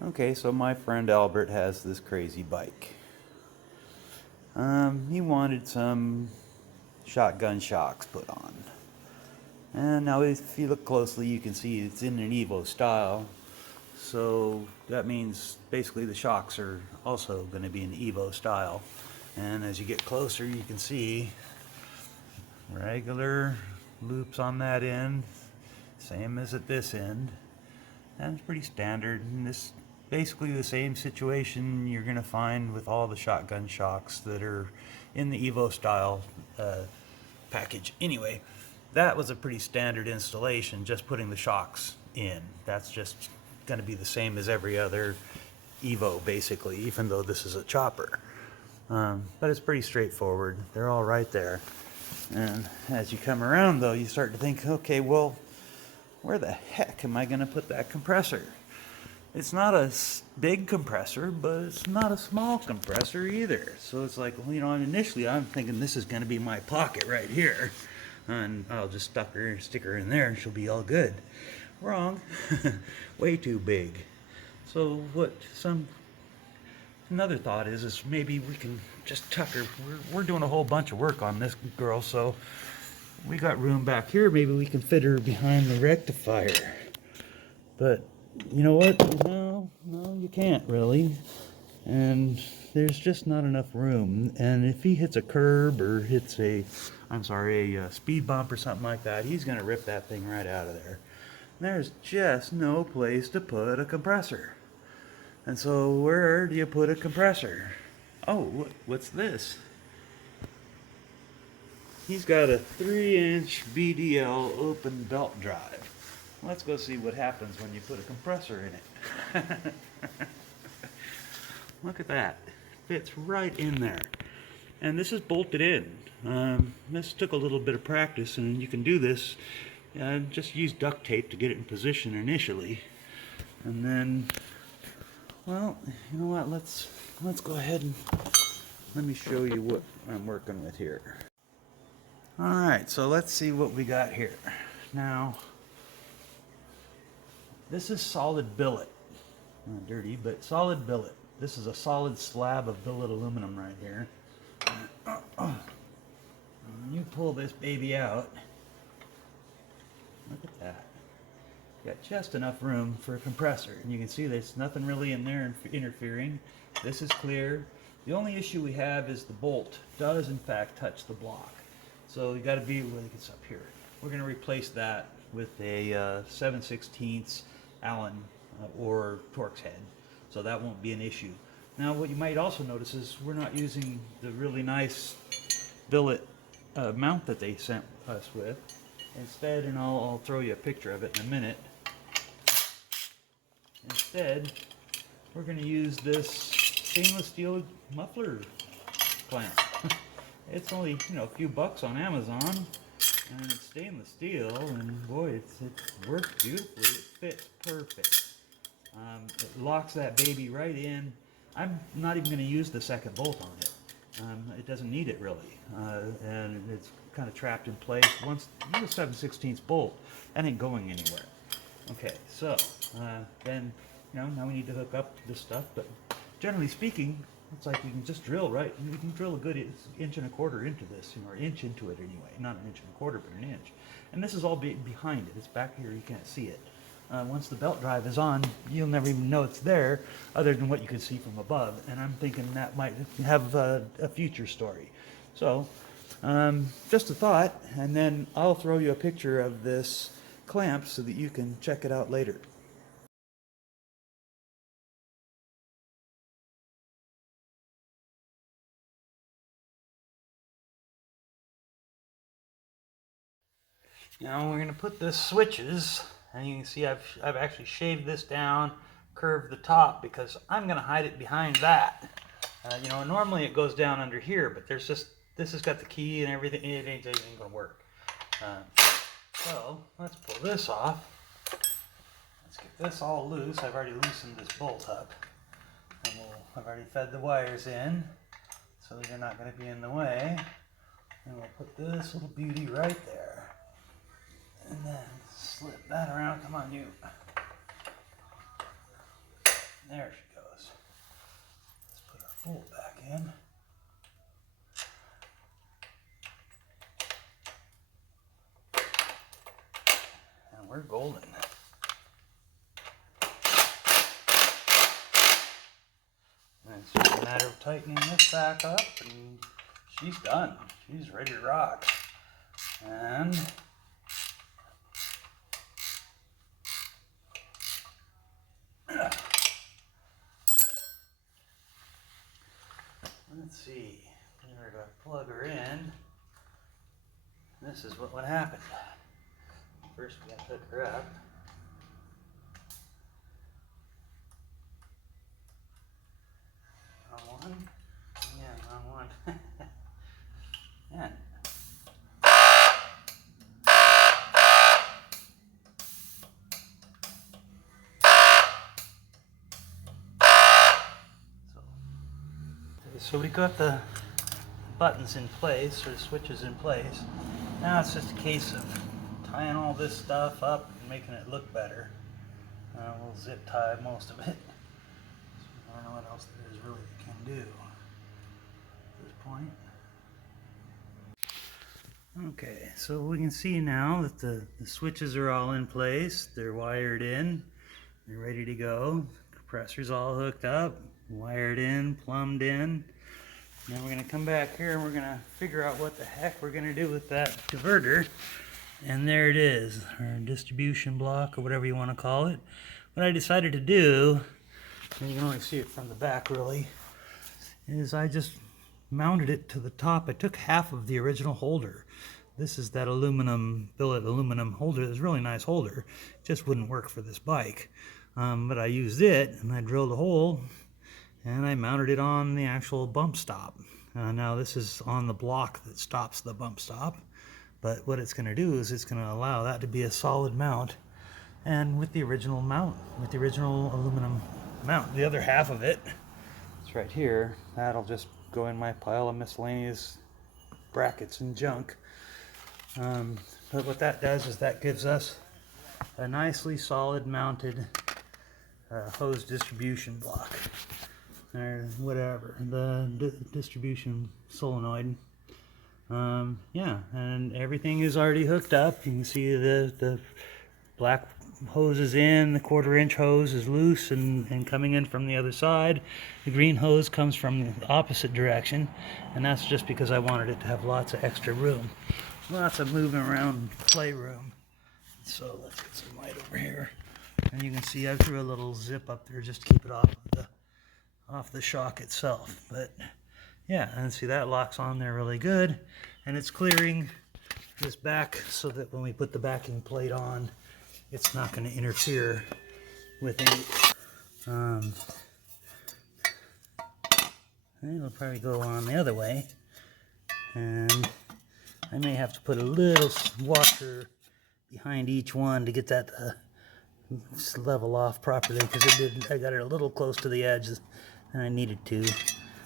Okay, so my friend Albert has this crazy bike. He wanted some shotgun shocks put on. And now if you look closely, you can see it's in an Evo style. So that means basically the shocks are also going to be an Evo style. And as you get closer, you can see regular loops on that end, same as at this end. That's pretty standard. And this basically the same situation you're going to find with all the shotgun shocks that are in the Evo style package. Anyway, that was a pretty standard installation, just putting the shocks in. That's just going to be the same as every other Evo, basically, even though this is a chopper. But it's pretty straightforward. They're all right there. And as you come around, though, you start to think, okay, well, where the heck am I going to put that compressor? It's not a big compressor, but it's not a small compressor either. So it's like, well, initially I'm thinking this is going to be my pocket right here. And I'll just stick her in there and she'll be all good. Wrong. Way too big. So another thought is maybe we can just tuck her. We're doing a whole bunch of work on this girl, so we got room back here. Maybe we can fit her behind the rectifier. But you know what? No, you can't really. And there's just not enough room. And if he hits a curb or hits a speed bump or something like that, he's going to rip that thing right out of there. There's just no place to put a compressor. And so where do you put a compressor? Oh, what's this? He's got a 3-inch BDL open belt drive. Let's go see what happens when you put a compressor in it. Look at that. Fits right in there. And this is bolted in. This took a little bit of practice, and you can do this. Just use duct tape to get it in position initially. And then, well, you know what? Let's go ahead and let me show you what I'm working with here. Alright, so let's see what we got here. Now, this is solid billet. Not dirty, but solid billet. This is a solid slab of billet aluminum right here. When you pull this baby out, look at that. Got just enough room for a compressor. And you can see there's nothing really in there interfering. This is clear. The only issue we have is the bolt does in fact touch the block. So you got to be, well, it's up here. We're going to replace that with a 7/16 Allen or Torx head. So that won't be an issue. Now what you might also notice is we're not using the really nice billet mount that they sent us with. Instead, and I'll throw you a picture of it in a minute. Instead, we're going to use this stainless steel muffler clamp. It's only, a few bucks on Amazon, and it's stainless steel, and boy, it works beautifully. It fits perfect. It locks that baby right in. I'm not even going to use the second bolt on it. It doesn't need it really, and it's kind of trapped in place. Once you use a 7/16 bolt, that ain't going anywhere. Okay, so then now we need to hook up this stuff. But generally speaking, it's like you can just drill right. You can drill a good 1.25 inches into this, or inch into it anyway. Not 1.25 inches, but an inch. And this is all behind it. It's back here. You can't see it. Once the belt drive is on, you'll never even know it's there, other than what you can see from above. And I'm thinking that might have a future story. So, just a thought, and then I'll throw you a picture of this clamp so that you can check it out later. Now we're going to put the switches, and you can see I've actually shaved this down, curved the top, because I'm going to hide it behind that. Normally it goes down under here, but this has got the key and everything. It ain't going to work. So let's pull this off. Let's get this all loose. I've already loosened this bolt up. And I've already fed the wires in, so they're not going to be in the way. And we'll put this little beauty right there. And then slip that around. Come on, you. There pull it back in. And we're golden. And it's just a matter of tightening this back up, and she's done. She's ready to rock. And let's see, we're going to plug her in. This is what would happen. First we got to hook her up. Wrong one? Yeah, wrong one. Yeah. So we got the buttons in place, or the switches in place. Now it's just a case of tying all this stuff up and making it look better. We'll zip tie most of it. So I don't know what else there is really you can do at this point. Okay, so we can see now that the switches are all in place. They're wired in. They're ready to go. Compressor's all hooked up, wired in, plumbed in. Now we're going to come back here and we're going to figure out what the heck we're going to do with that diverter. And there it is, our distribution block, or whatever you want to call it. What I decided to do, and you can only see it from the back really, is I just mounted it to the top. I took half of the original holder. This is that aluminum, billet aluminum holder. It's a really nice holder. It just wouldn't work for this bike. But I used it and I drilled a hole and I mounted it on the actual bump stop. Now this is on the block that stops the bump stop, but what it's going to do is it's going to allow that to be a solid mount, and with the original mount, with the original aluminum mount, the other half of it, it's right here, that'll just go in my pile of miscellaneous brackets and junk. But what that does is that gives us a nicely solid mounted hose distribution block, or whatever, the distribution solenoid. Yeah, and everything is already hooked up. You can see the black hose is in, the 1/4-inch hose is loose and coming in from the other side. The green hose comes from the opposite direction, and that's just because I wanted it to have lots of extra room. Lots of moving around play room. So let's get some light over here. And you can see I threw a little zip up there just to keep it off the shock itself. But yeah, and see that locks on there really good, and it's clearing this back so that when we put the backing plate on, it's not going to interfere with any. It'll probably go on the other way, and I may have to put a little washer behind each one to get that level off properly, because I got it a little close to the edge and I needed to.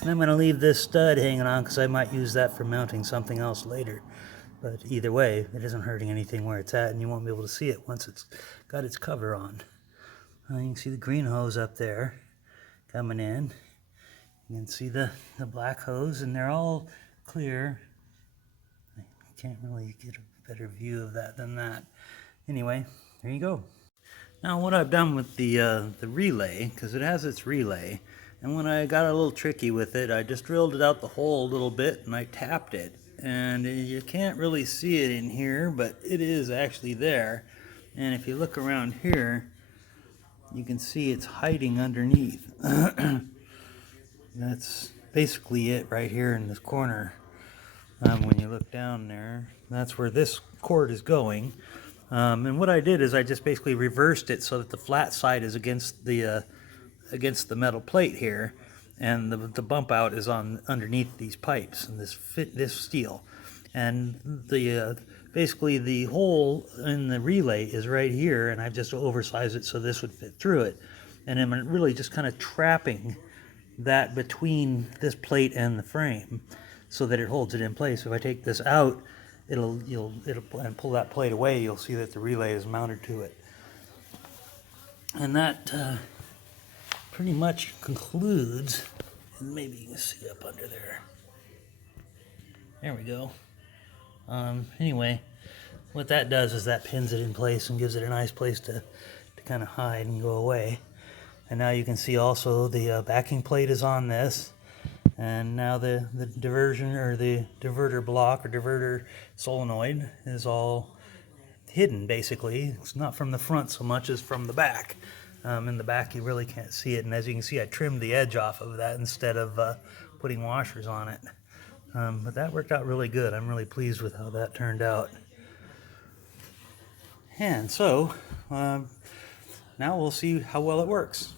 And I'm going to leave this stud hanging on because I might use that for mounting something else later. But either way, it isn't hurting anything where it's at, and you won't be able to see it once it's got its cover on. You can see the green hose up there coming in. You can see the black hose, and they're all clear. I can't really get a better view of that than that. Anyway, there you go. Now what I've done with the relay, because it has its relay, and when I got a little tricky with it, I just drilled it out the hole a little bit and I tapped it. And you can't really see it in here, but it is actually there. And if you look around here, you can see it's hiding underneath. That's basically it right here in this corner. When you look down there, that's where this cord is going. And what I did is I just basically reversed it so that the flat side is against the metal plate here, and the bump out is on underneath these pipes and this steel. And the basically the hole in the relay is right here, and I've just oversized it so this would fit through it. And I'm really just kind of trapping that between this plate and the frame so that it holds it in place. If I take this out, it'll and pull that plate away, you'll see that the relay is mounted to it. And that pretty much concludes maybe you can see up under there. There we go. Anyway, what that does is that pins it in place and gives it a nice place to kind of hide and go away. And now you can see also the backing plate is on this. And now the diversion or the diverter block or diverter solenoid is all hidden basically. It's not from the front so much as from the back. In the back you really can't see it, and as you can see I trimmed the edge off of that instead of putting washers on it. But that worked out really good. I'm really pleased with how that turned out. And so now we'll see how well it works.